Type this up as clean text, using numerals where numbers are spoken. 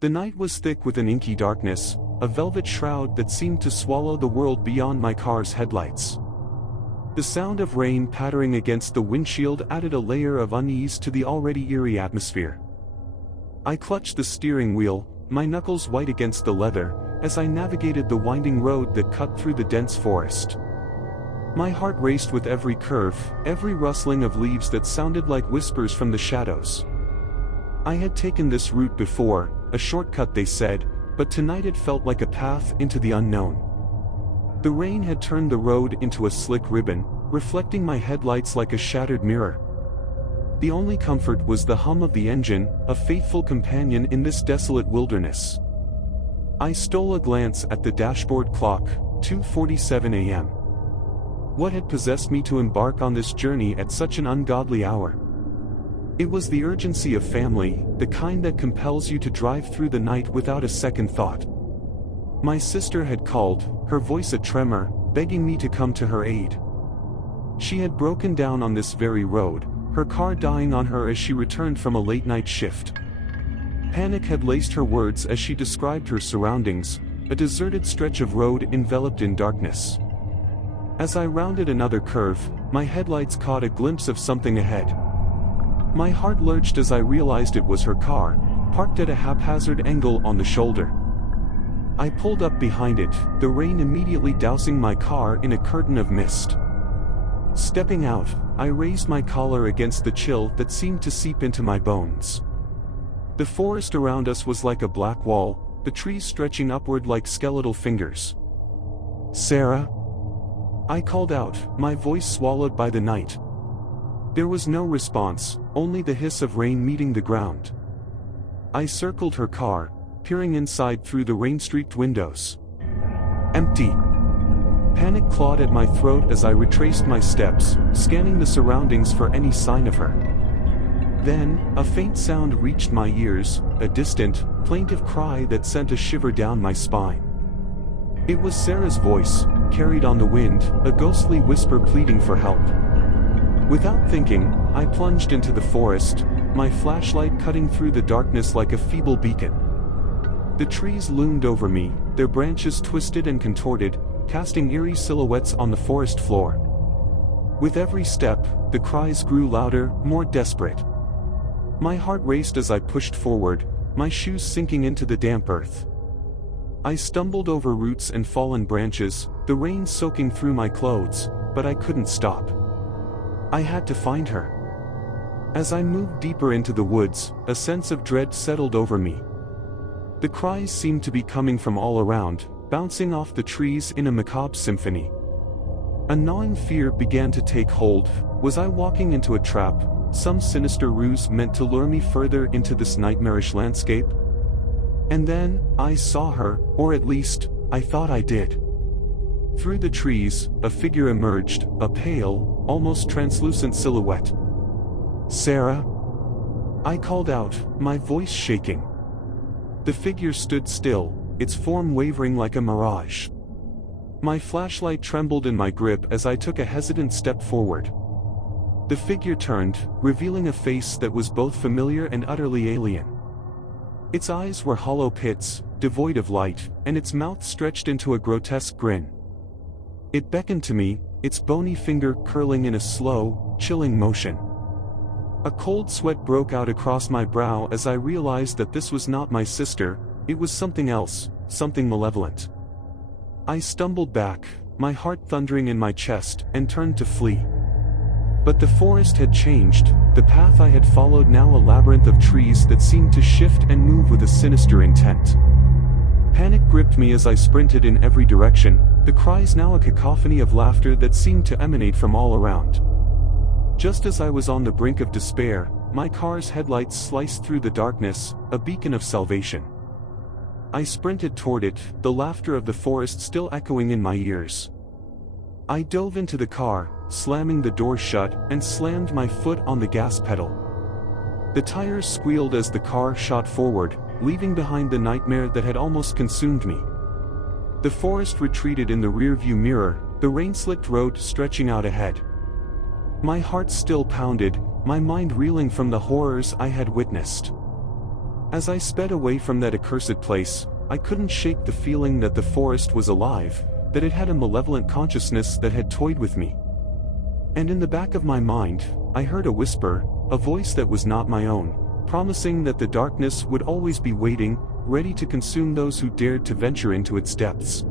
The night was thick with an inky darkness, a velvet shroud that seemed to swallow the world beyond my car's headlights. The sound of rain pattering against the windshield added a layer of unease to the already eerie atmosphere. I clutched the steering wheel, my knuckles white against the leather, as I navigated the winding road that cut through the dense forest. My heart raced with every curve, every rustling of leaves that sounded like whispers from the shadows. I had taken this route before, a shortcut they said, but tonight it felt like a path into the unknown. The rain had turned the road into a slick ribbon, reflecting my headlights like a shattered mirror. The only comfort was the hum of the engine, a faithful companion in this desolate wilderness. I stole a glance at the dashboard clock, 2:47 a.m. What had possessed me to embark on this journey at such an ungodly hour? It was the urgency of family, the kind that compels you to drive through the night without a second thought. My sister had called, her voice a tremor, begging me to come to her aid. She had broken down on this very road, her car dying on her as she returned from a late-night shift. Panic had laced her words as she described her surroundings, a deserted stretch of road enveloped in darkness. As I rounded another curve, my headlights caught a glimpse of something ahead. My heart lurched as I realized it was her car, parked at a haphazard angle on the shoulder. I pulled up behind it, the rain immediately dousing my car in a curtain of mist. Stepping out, I raised my collar against the chill that seemed to seep into my bones. The forest around us was like a black wall, the trees stretching upward like skeletal fingers. "Sarah?" I called out, my voice swallowed by the night. There was no response, only the hiss of rain meeting the ground. I circled her car, peering inside through the rain-streaked windows. Empty. Panic clawed at my throat as I retraced my steps, scanning the surroundings for any sign of her. Then, a faint sound reached my ears, a distant, plaintive cry that sent a shiver down my spine. It was Sarah's voice, carried on the wind, a ghostly whisper pleading for help. Without thinking, I plunged into the forest, my flashlight cutting through the darkness like a feeble beacon. The trees loomed over me, their branches twisted and contorted, casting eerie silhouettes on the forest floor. With every step, the cries grew louder, more desperate. My heart raced as I pushed forward, my shoes sinking into the damp earth. I stumbled over roots and fallen branches, the rain soaking through my clothes, but I couldn't stop. I had to find her. As I moved deeper into the woods, a sense of dread settled over me. The cries seemed to be coming from all around, bouncing off the trees in a macabre symphony. A gnawing fear began to take hold. Was I walking into a trap, some sinister ruse meant to lure me further into this nightmarish landscape? And then, I saw her, or at least, I thought I did. Through the trees, a figure emerged, a pale, almost translucent silhouette. "Sarah?" I called out, my voice shaking. The figure stood still, its form wavering like a mirage. My flashlight trembled in my grip as I took a hesitant step forward. The figure turned, revealing a face that was both familiar and utterly alien. Its eyes were hollow pits, devoid of light, and its mouth stretched into a grotesque grin. It beckoned to me, its bony finger curling in a slow, chilling motion. A cold sweat broke out across my brow as I realized that this was not my sister, it was something else, something malevolent. I stumbled back, my heart thundering in my chest, and turned to flee. But the forest had changed, the path I had followed now a labyrinth of trees that seemed to shift and move with a sinister intent. Panic gripped me as I sprinted in every direction, the cries now a cacophony of laughter that seemed to emanate from all around. Just as I was on the brink of despair, my car's headlights sliced through the darkness, a beacon of salvation. I sprinted toward it, the laughter of the forest still echoing in my ears. I dove into the car, slamming the door shut, and slammed my foot on the gas pedal. The tires squealed as the car shot forward, leaving behind the nightmare that had almost consumed me. The forest retreated in the rearview mirror, the rain-slicked road stretching out ahead. My heart still pounded, my mind reeling from the horrors I had witnessed. As I sped away from that accursed place, I couldn't shake the feeling that the forest was alive, that it had a malevolent consciousness that had toyed with me. And in the back of my mind, I heard a whisper, a voice that was not my own, promising that the darkness would always be waiting, ready to consume those who dared to venture into its depths.